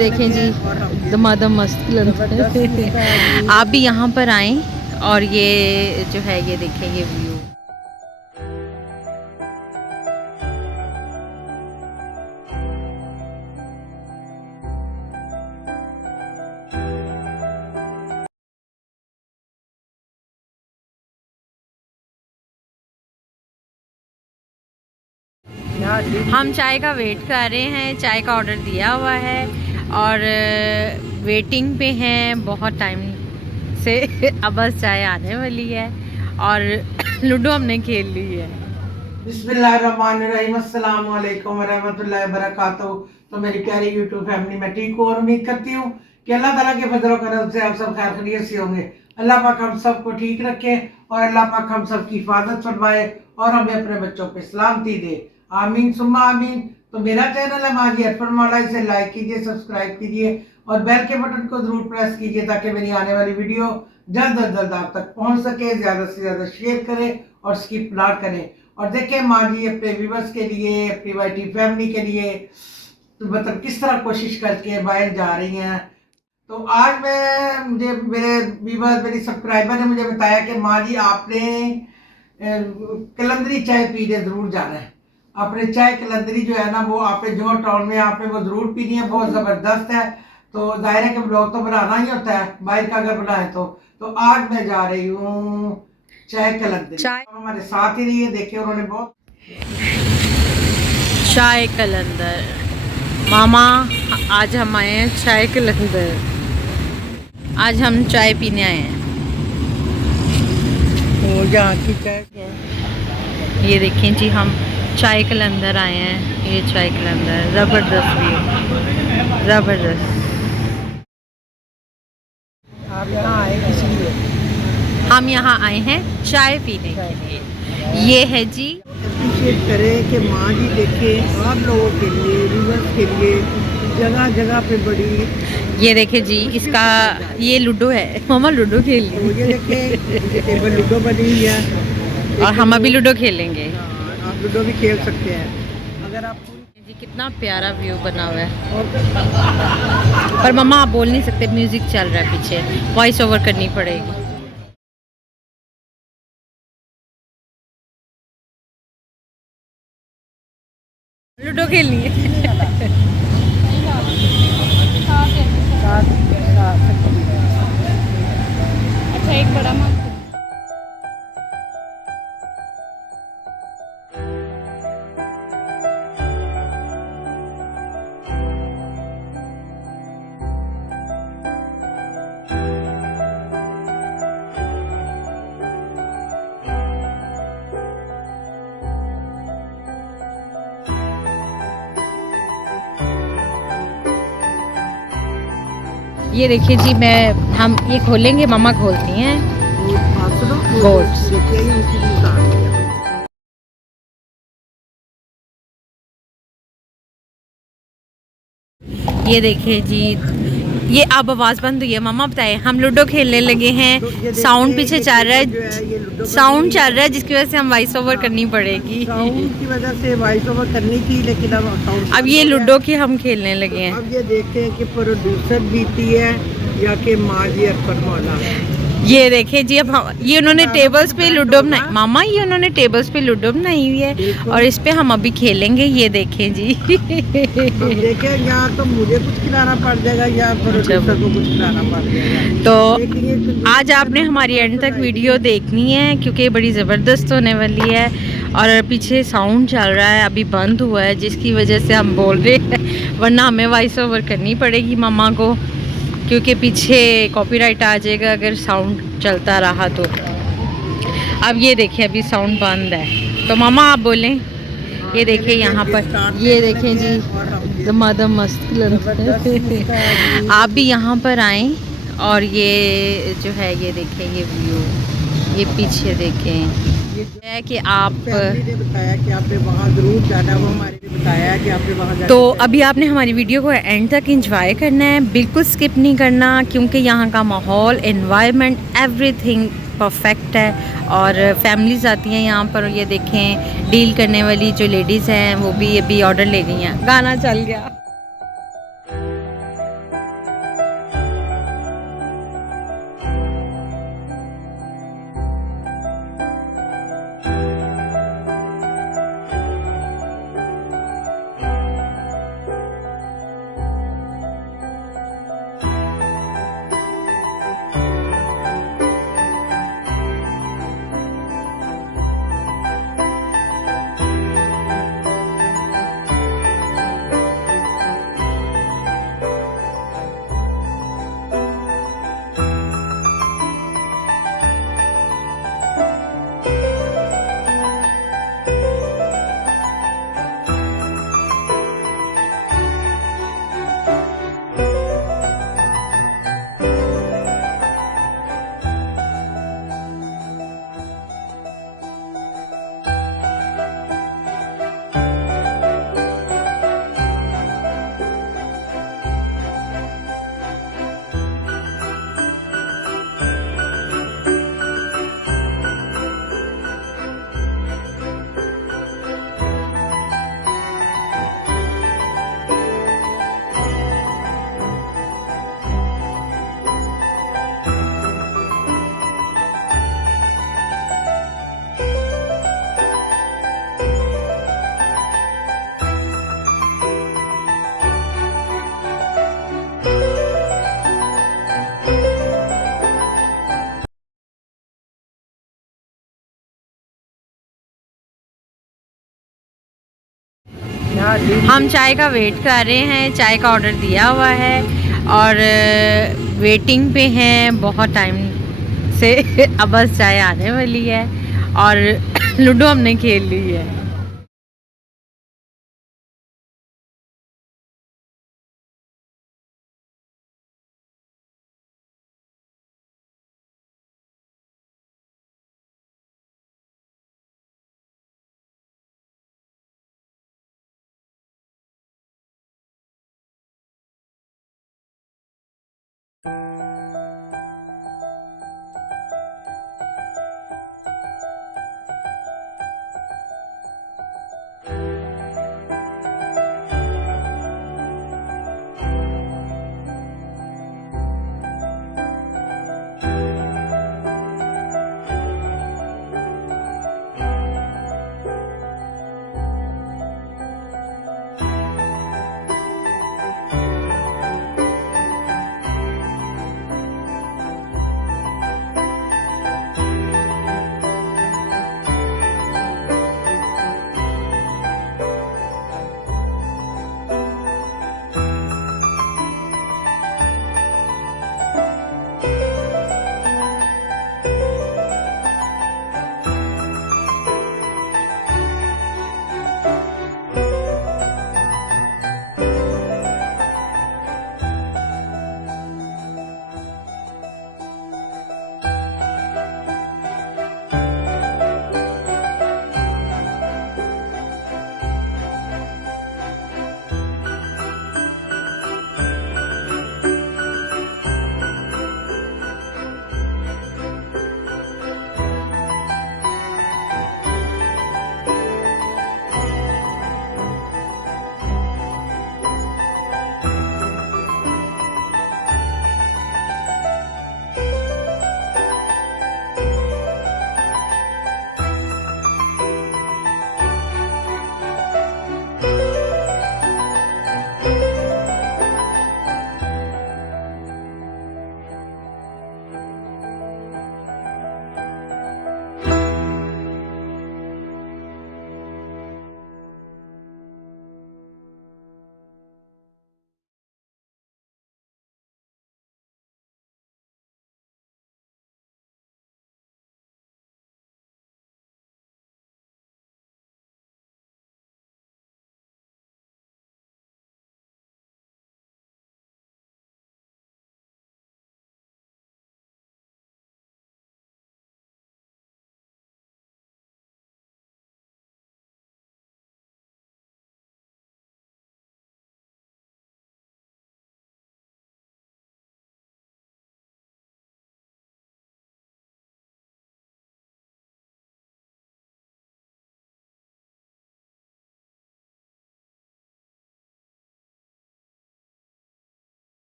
देखें जी, दमादम मस्त लंदन। आप भी यहाँ पर आएँ और ये जो है ये देखें ये व्यू। हम चाय का वेट कर रहे हैं, चाय का ऑर्डर दिया हुआ है और वेटिंग पे हैं बहुत टाइम से। अब बस चाय आने वाली है और लूडो हमने खेल ली है। बिस्मिल्लाहिर्रहमानिर्रहीम, अस्सलाम वालेकुम वरहमतुल्लाहि वबरकातुहू। तो मेरी प्यारी यूट्यूब फैमिली, मैं ठीक हूँ और उम्मीद करती हूँ कि अल्लाह ताला के फजल करम से आप सब खैर खैरियत से होंगे। अल्लाह पाक हम सबको ठीक रखे और अल्लाह पाक हम सब की हिफाजत फरमाए और हमें अपने बच्चों पे सलामती दे। आमीन सुम्मा आमीन। तो मेरा चैनल है माजी अरफन मौला, इसे लाइक कीजिए, सब्सक्राइब कीजिए और बेल के बटन को जरूर प्रेस कीजिए ताकि मेरी आने वाली वीडियो जल्द अज जल्द आप तक पहुंच सके। ज़्यादा से ज़्यादा शेयर करें और स्किप ना करें। और देखें माँ जी अपने व्यूवर्स के लिए, अपनी वाईटी फैमिली के लिए तो मतलब किस तरह कोशिश करके बाहर जा रही हैं। तो आज मुझे मेरे व्यूवर्स, मेरी सब्सक्राइबर ने मुझे बताया कि माँ जी आपने कलंदरी चाय पीने ज़रूर जाना है। आपने चाय कलंदरी जो है ना वो आपने जो टाउन में आपने वो ज़रूर पीनी है, बहुत ज़बरदस्त है। तो जाहिर है कि ब्लॉग तो बनाना ही होता है, बाहर का अगर बनाए तो आज मैं जा रही हूँ चाय कलंदरी। चाय हमारे साथ ही रहिए, देखिए उन्होंने बहुत चाय कलंदर। मामा आज हम आए हैं चाय कलंदर। आज हम चाय पीने आए हैं। वो यहाँ की चाय ये देखें जी, हम चाय कलंदर आए हैं। ये चाय कलंदर ज़बरदस्त व्यू, ज़बरदस्त। आप यहाँ आए किस लिए? हम यहाँ आए हैं चाय पीने के लिए। ये है जी, अप्रिशिएट करें कि माँ जी देखें आप लोगों के लिए, व्यूअर्स के लिए जगह जगह पे बड़ी ये देखे जी, इसका ये लूडो है। मामा लूडो खेल तो ये देखें टेबल लूडो बनी हुई है और हम अभी लूडो खेलेंगे। आप लूडो भी खेल सकते हैं अगर आप जी कितना प्यारा व्यू बना हुआ है। पर मम्मा आप बोल नहीं सकते, म्यूजिक चल रहा है पीछे, वॉइस ओवर करनी पड़ेगी। लूडो खेलनी है। अच्छा एक बड़ा ये देखिए जी, हम ये खोलेंगे, मम्मा खोलती हैं गोट्स। ये देखिए जी, ये अब आवाज़ बंद हुई है। मम्मा बताए, हम लूडो खेलने लगे हैं, साउंड पीछे चल रहा है, साउंड चल रहा है जिसकी वजह से हम वॉइस ओवर करनी पड़ेगी। साउंड की वजह से वॉइस ओवर करनी थी, लेकिन अब ये लूडो की हम खेलने लगे हैं। अब ये देखते हैं कि प्रोड्यूसर जीती है या कि माँ जी अरफन मौला। ये देखें जी, अब ये उन्होंने टेबल्स पे लूडो बनाई। मामा ये उन्होंने टेबल्स पे लूडो बनाई हुई है और इस पे हम अभी खेलेंगे। ये देखें जी। देखें यहाँ तो मुझे कुछ खिलाना पड़ जाएगा या प्रोड्यूसर को कुछ खिलाना पड़ जाएगा। तो आज आपने हमारी एंड तक वीडियो देखनी है क्योंकि बड़ी ज़बरदस्त होने वाली है। और पीछे साउंड चल रहा है, अभी बंद हुआ है जिसकी वजह से हम बोल रहे हैं, वरना हमें वॉइस ओवर करनी पड़ेगी मामा को, क्योंकि पीछे कॉपीराइट आ जाएगा अगर साउंड चलता रहा तो। अब ये देखिए, अभी साउंड बंद है तो मामा आप बोलें। ये देखिए यहाँ पर, ये देखें जी, दमादम मस्त लंदन। आप भी यहाँ पर आएँ और ये जो है ये देखें ये व्यू, ये पीछे देखें। है कि आप ने बताया कि आपने वहाँ ज़रूर जाना, वो हमारे ने बताया कि आपने वहाँ जाना। तो अभी आपने हमारी वीडियो को एंड तक एंजॉय करना है, बिल्कुल स्किप नहीं करना, क्योंकि यहाँ का माहौल, एनवायरनमेंट, एवरीथिंग परफेक्ट है। और फैमिलीज़ आती हैं यहाँ पर। ये देखें डील करने वाली जो लेडीज़ हैं वो भी अभी ऑर्डर ले गई हैं। गाना चल गया। हम चाय का वेट कर रहे हैं, चाय का ऑर्डर दिया हुआ है और वेटिंग पे हैं बहुत टाइम से। अब बस चाय आने वाली है और लूडो हमने खेल ली है।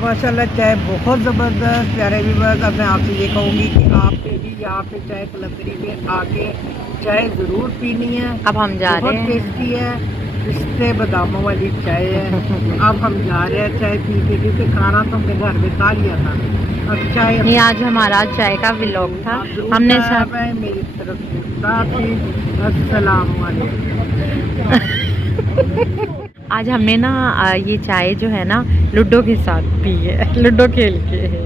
माशाल्लाह चाय बहुत ज़बरदस्त। प्यारे व्यूअर्स, अब मैं आपसे ये कहूँगी कि आपने भी यहाँ पे चाय कलंदरी में आके चाय ज़रूर पीनी है। अब हम जा रहे हैं। बहुत टेस्टी है, पिस्ते बादामों वाली चाय है। अब हम जा रहे हैं चाय पी के, क्योंकि खाना तो हमने घर में खा लिया था। अब चाय ये आज हमारा चाय का व्लॉग था। हमने सब मेरी तरफ से अस्सलाम वालेकुम। आज हमने ना ये चाय जो है ना लूडो के साथ पी है, लूडो खेल के।